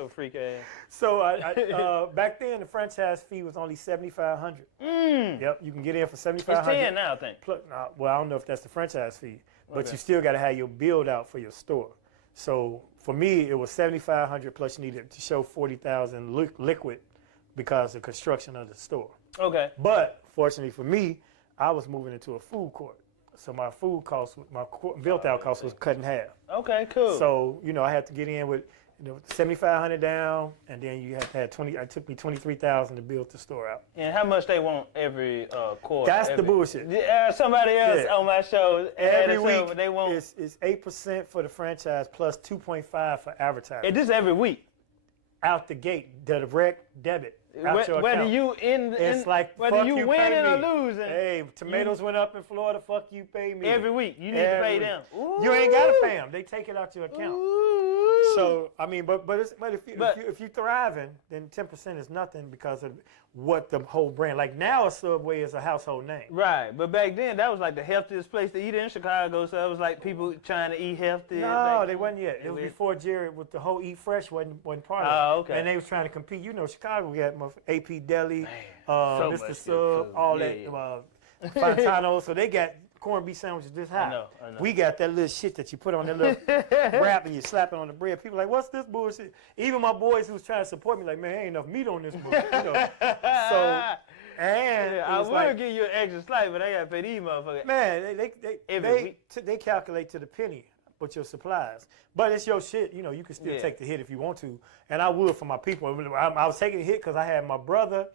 Your freak ass. So back then, the franchise fee was only $7,500. Yep, you can get in for $7,500. It's 10 now, I think. Well, I don't know if that's the franchise fee, but Okay. you still got to have your build out for your store. So for me, it was $7,500 plus you needed to show $40,000 liquid because of construction of the store. Okay. But fortunately for me, I was moving into a food court. So my food cost, my built out cost was cut in half. Okay, cool. So, you know, I had to get in with $7,500 down, and then you had to have 20. It took me $23,000 to build the store out. And how much they want every quarter? That's the bullshit. Somebody else on my show every week they want. It's 8% for the franchise plus 2.5 for advertising. And this every week. Out the gate, the direct debit. Whether you it's like whether you winning or losing. Hey, tomatoes went up in Florida. Fuck you, pay me every week. You need to pay them. Ooh. You ain't gotta pay them. They take it out your account. Ooh. So I mean, but if you thriving, then 10% is nothing because of what the whole brand. Like now, a Subway is a household name. Right, but back then that was like the healthiest place to eat in Chicago. So it was like people trying to eat healthy. No, they wasn't yet. It was before Jerry with the whole Eat Fresh wasn't part of it. Oh, okay. And they was trying to compete. You know, Chicago we had AP Deli, so Mr. much Sub, all that, Fontano. So they got corned beef sandwiches this high. I know. We got that little shit that you put on that little wrap and you slap it on the bread. People like, what's this bullshit? Even my boys who was trying to support me like, man, ain't enough meat on this bullshit. You know? So, and I would give you an extra slice, but I got to pay these motherfuckers. Man, they calculate to the penny with your supplies. But it's your shit. You know, you can still take the hit if you want to. And I would for my people. I was taking a hit because I had my brother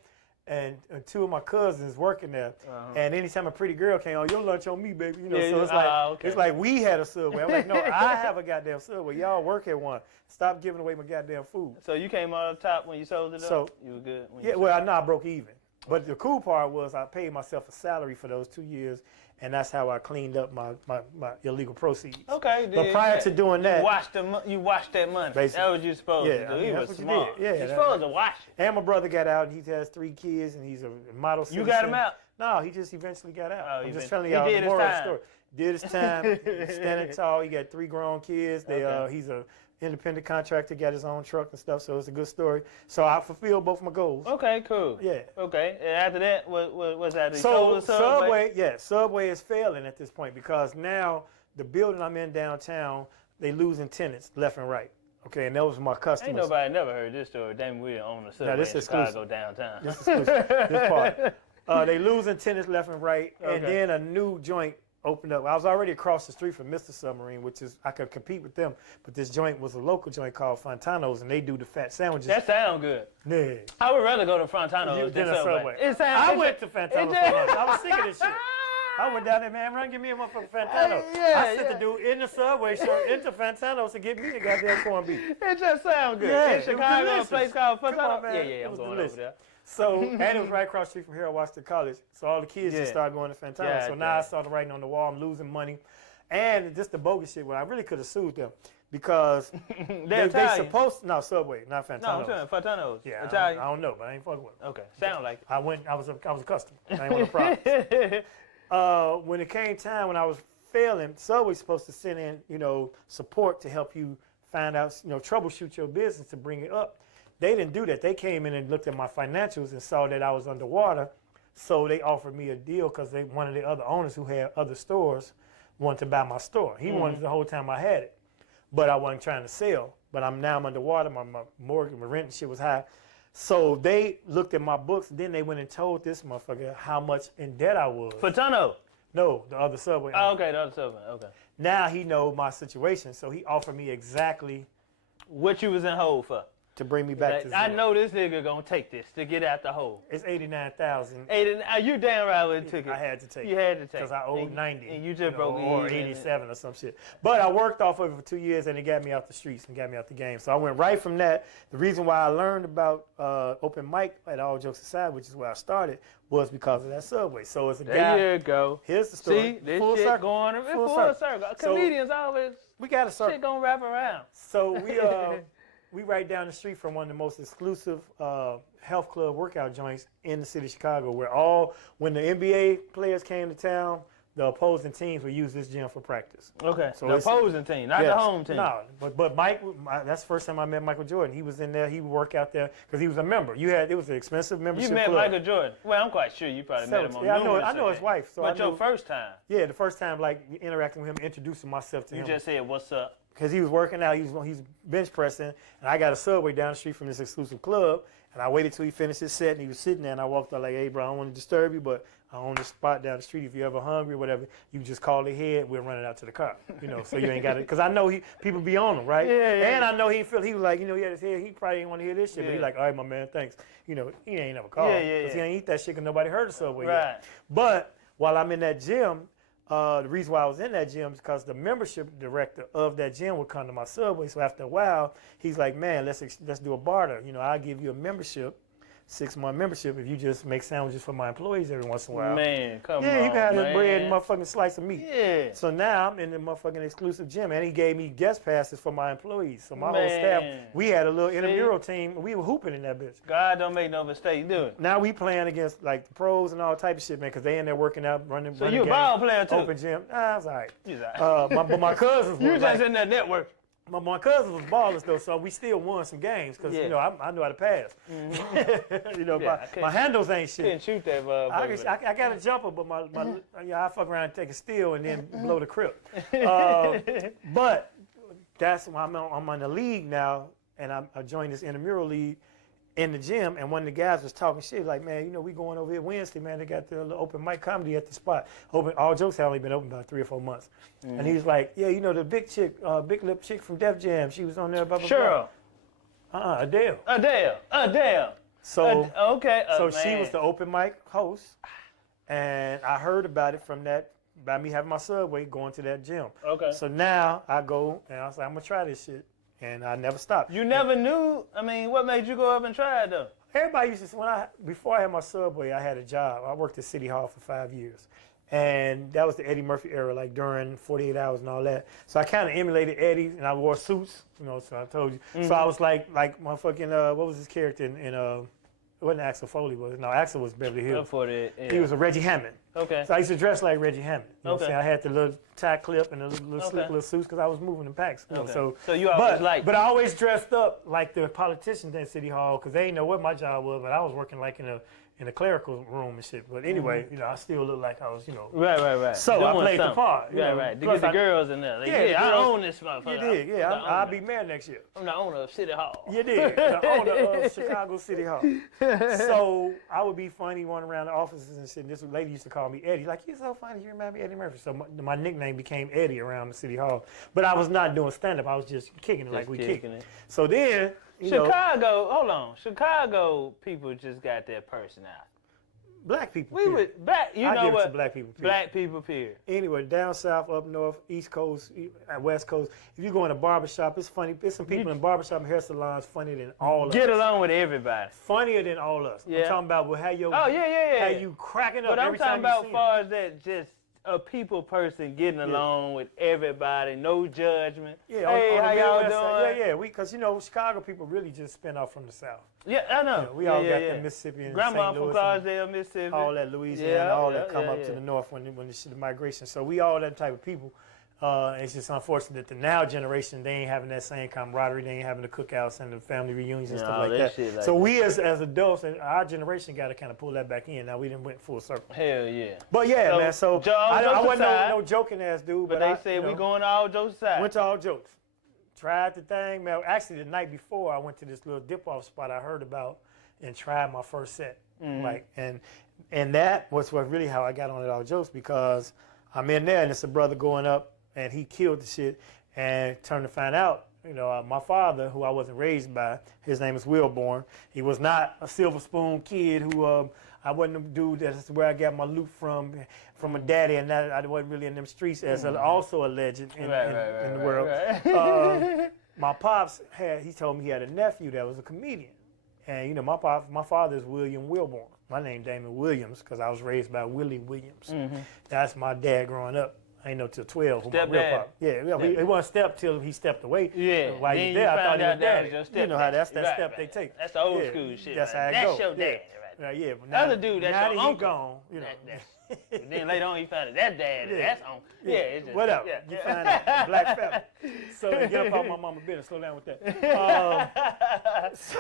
and two of my cousins working there. And anytime a pretty girl came on, your lunch on me, baby. You know, so it's like it's like we had a Subway. I'm like, no, I have a goddamn Subway. Y'all work at one. Stop giving away my goddamn food. So you came out on top when you sold it up? So, you were good? I broke even. But the cool part was I paid myself a salary for those 2 years, and that's how I cleaned up my illegal proceeds. Okay. But prior to doing that, you washed that money. Basically. That was you supposed to do. I mean, He that's was what smart. you did. You're supposed to wash it. And my brother got out, and he has 3 kids, and he's a model citizen. You got him out? No, he just eventually got out. Oh, I'm just telling y'all the moral of the story. Did his time, standing tall. He got 3 grown kids. He's a independent contractor, got his own truck and stuff, so it's a good story. So I fulfilled both my goals. Okay, cool. Yeah. Okay, and after that, what was that? So Subway is failing at this point because now the building I'm in downtown, they losing tenants left and right. Okay, and those are my customers. Ain't nobody never heard this story. Damon Williams owned a Subway in Chicago downtown. This is exclusive, this part. They losing tenants left and right, and then a new joint opened up. I was already across the street from Mr. Submarine, which is, I could compete with them, but this joint was a local joint called Fontano's, and they do the fat sandwiches. That sound good. Yeah. I would rather go to Fontano's than Subway. I went to Fontano's for lunch. I was sick of this shit. I went down there, man, run, give me a motherfucking Fantano. I sent the dude in the Subway shirt into Fantano's to get me a goddamn corned beef. It just sounds good. Yeah, in Chicago, a place called Fantano. Yeah, I'm going over there. So, and it was right across the street from here. I watched the college. So all the kids just started going to Fantano. So now I started writing on the wall. I'm losing money. And just the bogus shit where I really could have sued them because they supposed to, no, Subway, not Fantano's. No, I'm saying Fantano's. Yeah, Italian. I don't know, but I ain't fucking with them. Okay, sound like it. I was a customer. I ain't want to problem. When it came time when I was failing, Subway's supposed to send in, support to help you find out, troubleshoot your business to bring it up. They didn't do that. They came in and looked at my financials and saw that I was underwater. So they offered me a deal because one of the other owners who had other stores wanted to buy my store. He wanted the whole time I had it. But I wasn't trying to sell. But I'm underwater. My mortgage, my rent and shit was high. So they looked at my books. And then they went and told this motherfucker how much in debt I was. Fantano? No, the other Subway. Oh, okay, the other Subway. Okay. Now he know my situation. So he offered me exactly what you was in hold for. To bring me back to zero. I know this nigga gonna take this to get out the hole. It's $89,000. You damn right would have took it. I had to take it. You had to take it. Because I owed 90. And you just broke even. Or 87 or some shit. But I worked off of it for 2 years and it got me out the streets and got me out the game. So I went right from that. The reason why I learned about open mic, at all jokes aside, which is where I started, was because of that Subway. So as a guy. There you go. Here's the story. See, this full shit circle. going full circle. Comedians always. We got a circle. Shit gonna wrap around. So we right down the street from one of the most exclusive health club workout joints in the city of Chicago, where when the NBA players came to town, the opposing teams would use this gym for practice. Okay. So the it's- opposing team, not the home team. No, but Mike, that's the first time I met Michael Jordan. He was in there. He would work out there because he was a member. It was an expensive membership. You met club. Michael Jordan. Well, I'm quite sure you probably met him on Yeah, numerous I know his occasions. wife. So But I knew, your first time, yeah, the first time like interacting with him, introducing myself to you him. just said, "What's up?" Because he was working out, he's bench pressing, and I got a Subway down the street from this exclusive club, and I waited till he finished his set, and he was sitting there, and I walked up like, hey, bro, I don't want to disturb you, but I own this spot down the street. If you're ever hungry or whatever, you just call ahead, we'll run it out to the car, so you ain't got it. Because I know people be on him, right? Yeah. And I know he was like, he had his head, he probably didn't want to hear this shit, but he like, all right, my man, thanks. He ain't never called. Because he ain't eat that shit because nobody heard of Subway yet. But while I'm in that gym, the reason why I was in that gym is because the membership director of that gym would come to my Subway. So after a while, he's like, man, let's do a barter. I'll give you a membership, 6-month membership, if you just make sandwiches for my employees every once in a while. Man, come on, yeah, you can have man. this bread and motherfucking slice of meat. Yeah. So now I'm in the motherfucking exclusive gym, and he gave me guest passes for my employees. So my whole staff, we had a little intramural team. We were hooping in that bitch. God don't make no mistake, do it. Now we playing against like the pros and all type of shit, man, because they in there working out, running. So you a ball player too? Open gym. I was all right. You all right. But my cousins You were just like, in that network. my cousins was ballers though, so we still won some games because I knew how to pass. My handles ain't shit. Couldn't shoot that motherfucker. I got a jumper, but I fuck around and take a steal and then blow the crib. But that's why I'm in the league now, and I joined this intramural league in the gym, and one of the guys was talking shit like, man, we going over here Wednesday, man. They got the open mic comedy at the spot. All jokes have only been open about 3 or 4 months. And he was like, yeah, the big chick, big lip chick from Def Jam, she was on there, blah, blah, Cheryl. blah. Adele. Adele. So, so she was the open mic host, and I heard about it by me having my Subway, going to that gym. Okay. So now I go, and I was like, I'm going to try this shit. And I never stopped. You never knew? I mean, what made you go up and try it, though? Everybody used to, before I had my Subway, I had a job. I worked at City Hall for 5 years. And that was the Eddie Murphy era, like during 48 Hours and all that. So I kind of emulated Eddie, and I wore suits, so I told you. Mm-hmm. So I was like motherfucking, what was his character in it wasn't Axel Foley, was it? No, Axel was Beverly Hills. He was a Reggie Hammond. Okay. So I used to dress like Reggie Hammond. You know what I'm saying? I had the little tie clip and the little slick little suits because I was moving in packs. So you always but I always dressed up like the politicians at City Hall because they didn't know what my job was, but I was working like in a clerical room and shit. But anyway, I still look like I was, Right. So doing I played the part. Right. To get the girls in there. Like, I own this motherfucker. You did, yeah. I'll be mayor next year. I'm the owner of City Hall. You did, the owner of Chicago City Hall. So I would be funny running around the offices and shit. And this lady used to call me Eddie. Like, you're so funny, you remind me of Eddie Murphy. So my nickname became Eddie around the City Hall. But I was not doing stand-up. I was just kicking it like we kick. So then, Chicago, hold on. Chicago people just got that personality. Black people. We would black. You know what? Black people. Period. Black people. Period. Anyway, down south, up north, East Coast, West Coast. If you go in a barbershop, it's funny. There's some people in barbershop and hair salons funnier than all of us. Get along with everybody. Funnier than all of us. Yeah. I'm talking about how you. Oh yeah. How you cracking up but every time you see But I'm talking about far as that just a people person getting along with everybody, no judgment. Yeah. Hey, how y'all doing? Yeah. Because Chicago people really just spin off from the South. Yeah, I know. We all got the Mississippi and Grandma St. Louis from Clarksdale, Mississippi. All that Louisiana, all that come up to the north when the migration. So we all that type of people. It's just unfortunate that the now generation, they ain't having that same camaraderie. They ain't having the cookouts and the family reunions and stuff like that. So we as adults, our generation got to kind of pull that back in. Now we done went full circle. Hell yeah. But yeah, man. So I wasn't no joking ass dude. But they said we going to all jokes aside. Went to all jokes. Tried the thing, man. Actually, the night before, I went to this little dip-off spot I heard about and tried my first set. Like, and that was really how I got on it all jokes because I'm in there and it's a brother going up and he killed the shit and turned to find out, my father, who I wasn't raised by, his name is Wilborn. He was not a silver spoon kid who I wasn't a dude. That's where I got my loot from a daddy, and that I wasn't really in them streets as also a legend in the world. Right. My pops he told me he had a nephew that was a comedian, and my father is William Wilborn. My name Damon Williams because I was raised by Willie Williams. That's my dad growing up. I ain't know till 12. Stepdad. He wasn't step till he stepped away. Yeah. While he's there, I thought he was daddy. You know how that's that step they take. That's the old school shit. That's how it That's goes. your dad. Yeah. But now, other dude, that's now your that he uncle. gone, And then later on, you found out that daddy. Yeah. That's on. Yeah, it's just, Whatever. Yeah. You find out. Black family. So get up off my mama business. Slow down with that. So